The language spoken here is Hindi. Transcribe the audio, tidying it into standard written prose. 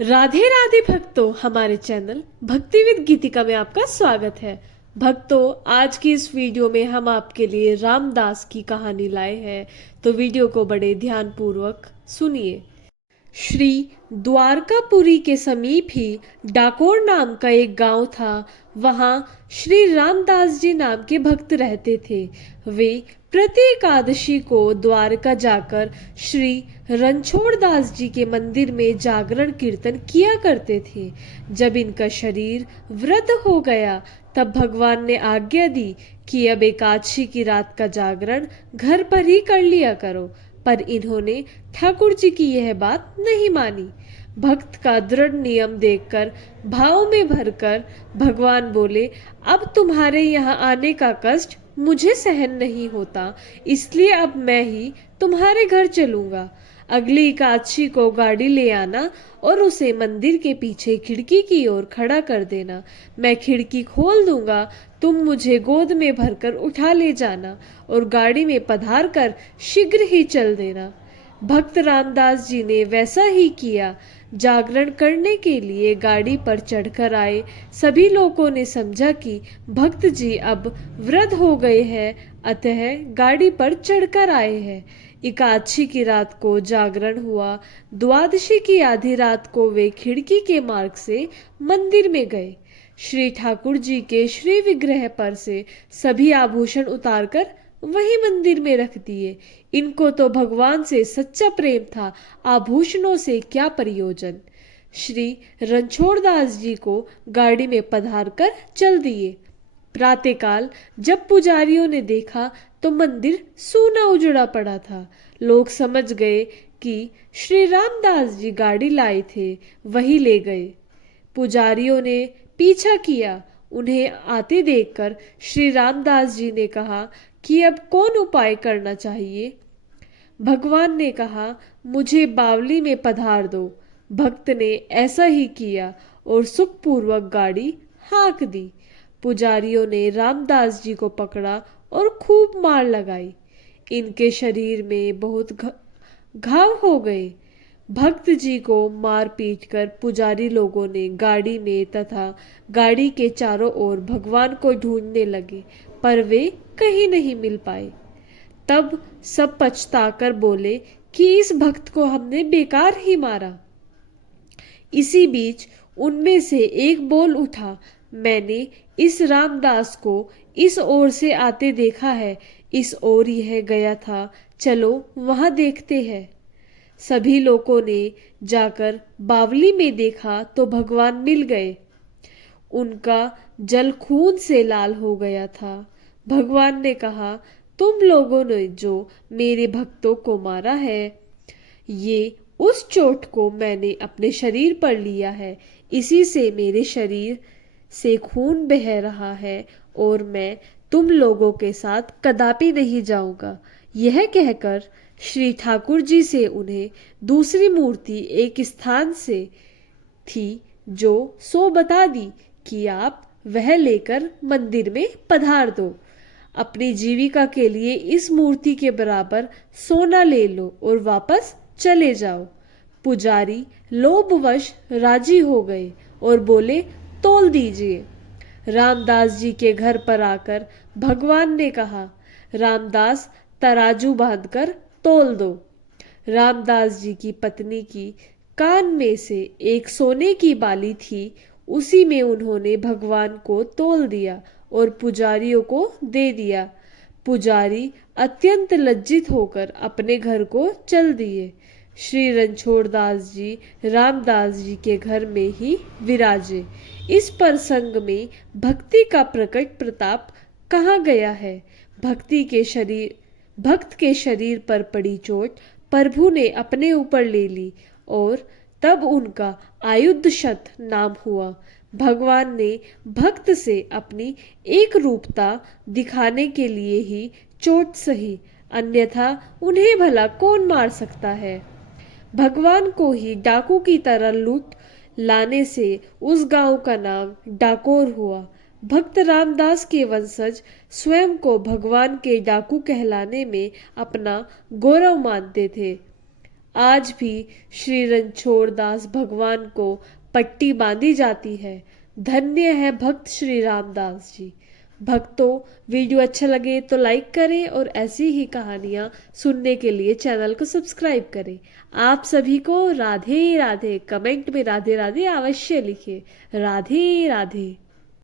राधे राधे भक्तों, हमारे चैनल भक्ति विद गीतिका में आपका स्वागत है। भक्तों, आज की इस वीडियो में हम आपके लिए रामदास की कहानी लाए हैं, तो वीडियो को बड़े ध्यानपूर्वक सुनिए। श्री द्वारकापुरी के समीप ही डाकोर नाम का एक गांव था। वहां श्री रामदास जी नाम के भक्त रहते थे। वे प्रति एकादशी को द्वारका जाकर श्री रणछोड़ दास जी के मंदिर में जागरण कीर्तन किया करते थे। जब इनका शरीर वृद्ध हो गया तब भगवान ने आज्ञा दी कि अब एकादशी की रात का जागरण घर पर ही कर लिया करो, पर इन्होंने ठाकुर जी की यह बात नहीं मानी। भक्त का दृढ़ नियम देखकर भाव में भरकर भगवान बोले, अब तुम्हारे यहाँ आने का कष्ट मुझे सहन नहीं होता, इसलिए अब मैं ही तुम्हारे घर चलूंगा। अगली एकादशी को गाड़ी ले आना और उसे मंदिर के पीछे खिड़की की ओर खड़ा कर देना। मैं खिड़की खोल दूंगा, तुम मुझे गोद में भरकर उठा ले जाना और गाड़ी में पधार कर शीघ्र ही चल देना। भक्त रामदास जी ने वैसा ही किया। जागरण करने के लिए गाड़ी पर चढ़कर आए। सभी लोगों ने समझा कि भक्त जी अब वृद्ध हो गए हैं, अतः गाड़ी पर चढ़कर आए हैं। एकादशी की रात को जागरण हुआ। द्वादशी की आधी रात को वे खिड़की के मार्ग से मंदिर में गए। श्री ठाकुर जी के श्री विग्रह पर से सभी आभूषण उतारकर वही मंदिर में रख दिए। इनको तो भगवान से सच्चा प्रेम था, आभूषणों से क्या प्रयोजन। श्री रणछोड़दास जी को गाड़ी में पधार कर चल दिए। प्रातःकाल जब पुजारियों ने देखा तो मंदिर सूना उजड़ा पड़ा था। लोग समझ गए कि श्री रामदास जी गाड़ी लाए थे, वही ले गए। पुजारियों ने पीछा किया। उन्हें आते देखकर श्री रामदास जी ने कहा कि अब कौन उपाय करना चाहिए। भगवान ने कहा, मुझे बावली में पधार दो। भक्त ने ऐसा ही किया और सुखपूर्वक गाड़ी हाँक दी। पुजारियों ने रामदास जी को पकड़ा और खूब मार लगाई। इनके शरीर में बहुत घाव हो गए। भक्त जी को मार पीट कर पुजारी लोगों ने गाड़ी में तथा गाड़ी के चारों ओर भगवान को ढूंढने लगे, पर वे कहीं नहीं मिल पाए। तब सब पछताकर बोले कि इस भक्त को हमने बेकार ही मारा। इसी बीच उनमें से एक बोल उठा, मैंने इस रामदास को इस ओर से आते देखा है, इस ओर यह गया था, चलो वहां देखते हैं। सभी लोगों ने जाकर बावली में देखा तो भगवान मिल गए। उनका जल खून से लाल हो गया था। भगवान ने कहा, तुम लोगों ने जो मेरे भक्तों को मारा है, ये उस चोट को मैंने अपने शरीर पर लिया है, इसी से मेरे शरीर से खून बह रहा है और मैं तुम लोगों के साथ कदापि नहीं जाऊंगा। यह कहकर श्री ठाकुर जी से उन्हें दूसरी मूर्ति एक स्थान से थी जो सो बता दी कि आप वह लेकर मंदिर में पधार दो। अपनी जीविका के लिए इस मूर्ति के बराबर सोना ले लो और वापस चले जाओ। पुजारी लोभवश राजी हो गए और बोले, तोल दीजिए। रामदास जी के घर पर आकर भगवान ने कहा, रामदास तराजू बांधकर तोल दो। रामदास जी की पत्नी की कान में से एक सोने की बाली थी, उसी में उन्होंने भगवान को तोल दिया और पुजारियों को दे दिया। पुजारी अत्यंत लज्जित होकर अपने घर को चल दिए। श्री रणछोड़दास जी रामदास जी के घर में ही विराजे। इस प्रसंग में भक्ति का प्रकट प्रताप कहा गया है। भक्त के शरीर पर पड़ी चोट प्रभु ने अपने ऊपर ले ली और तब उनका आयुध शत नाम हुआ। भगवान ने भक्त से अपनी एक रूपता दिखाने के लिए ही चोट सही, अन्यथा उन्हें भला कौन मार सकता है। भगवान को ही डाकू की तरह लूट लाने से उस गांव का नाम डाकोर हुआ। भक्त रामदास के वंशज स्वयं को भगवान के डाकू कहलाने में अपना गौरव मानते थे। आज भी श्री रणछोड़ दास भगवान को पट्टी बांधी जाती है। धन्य है भक्त श्री रामदास जी। भक्तों, वीडियो अच्छा लगे तो लाइक करें और ऐसी ही कहानियाँ सुनने के लिए चैनल को सब्सक्राइब करें। आप सभी को राधे राधे। कमेंट में राधे राधे अवश्य लिखिए। राधे राधे।